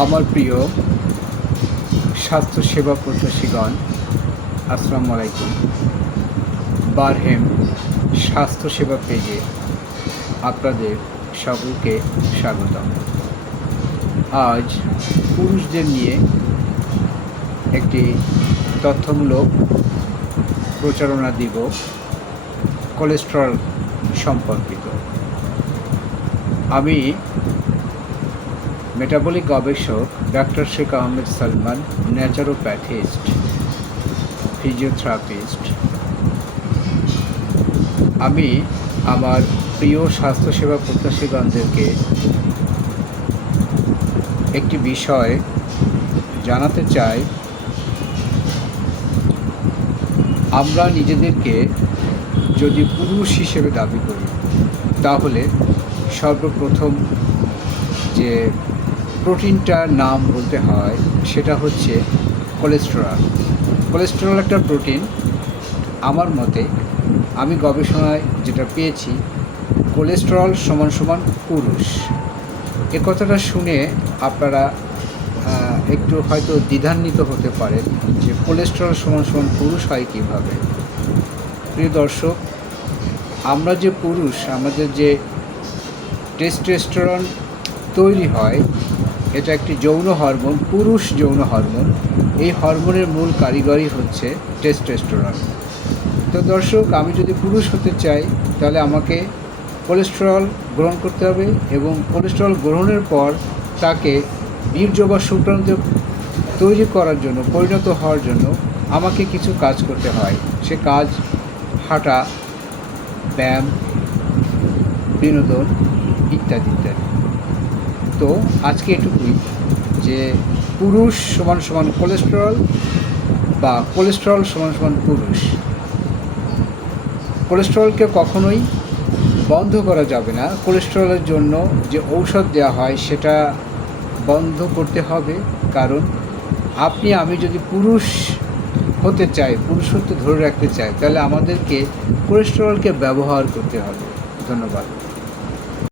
আমার প্রিয় স্বাস্থ্যসেবা প্রত্যাশীগণ, আসসালামু আলাইকুম। বারহেম স্বাস্থ্যসেবা পেজে আপনাদের সকলকে স্বাগতম। আজ পুরুষদের নিয়ে একটি তথ্যমূলক প্রচারণা দিব কোলেস্ট্রল সম্পর্কিত। আমি মেটাবলিক গবেষক doctor Sheikh Ahmed Salman naturopathist physiotherapist আমি আমার প্রিয় স্বাস্থ্যসেবা প্রত্যাশীগণদেরকে একটি বিষয় জানাতে চাই। আমরা নিজেদেরকে যদি পুরুষ হিসেবে দাবি করি, তাহলে সর্বপ্রথম যে প্রোটিনটার নাম বলতে হয়, সেটা হচ্ছে কোলেস্টেরল। কোলেস্টেরল একটা প্রোটিন। আমার মতে, আমি গবেষণায় যেটা পেয়েছি, কোলেস্টেরল সমান সমান পুরুষ। এ কথাটা শুনে আপনারা একটু হয়তো দ্বিধান্বিত হতে পারেন যে কোলেস্টেরল সমান সমান পুরুষ হয় কীভাবে। প্রিয় দর্শক, আমরা যে পুরুষ, আমাদের যে টেস্টোস্টেরন তৈরি হয় এটা একটি যৌন হরমোন, পুরুষ যৌন হরমোন। এই হরমোনের মূল কারিগরই হচ্ছে টেস্টোস্টেরন তো দর্শক, আমি যদি পুরুষ হতে চাই, তাহলে আমাকে কোলেস্টেরল গ্রহণ করতে হবে এবং কোলেস্টেরল গ্রহণের পর তাকে বীর্য বা তৈরি করার জন্য, পরিণত হওয়ার জন্য আমাকে কিছু কাজ করতে হয়। সে কাজ হাঁটা, ব্যায়াম, বিনোদন ইত্যাদি ইত্যাদি। তো আজকে এটুকুই যে পুরুষ সমান সমান কোলেস্টেরল বা কোলেস্টেরল সমান সমান পুরুষ। কোলেস্টেরলকে কখনোই বন্ধ করা যাবে না। কোলেস্টেরলের জন্য যে ঔষধ দেওয়া হয় সেটা বন্ধ করতে হবে। কারণ আপনি, আমি যদি পুরুষ হতে চাই, পুরুষত্ব ধরে রাখতে চাই, তাহলে আমাদেরকে কোলেস্টেরলকে ব্যবহার করতে হবে। ধন্যবাদ।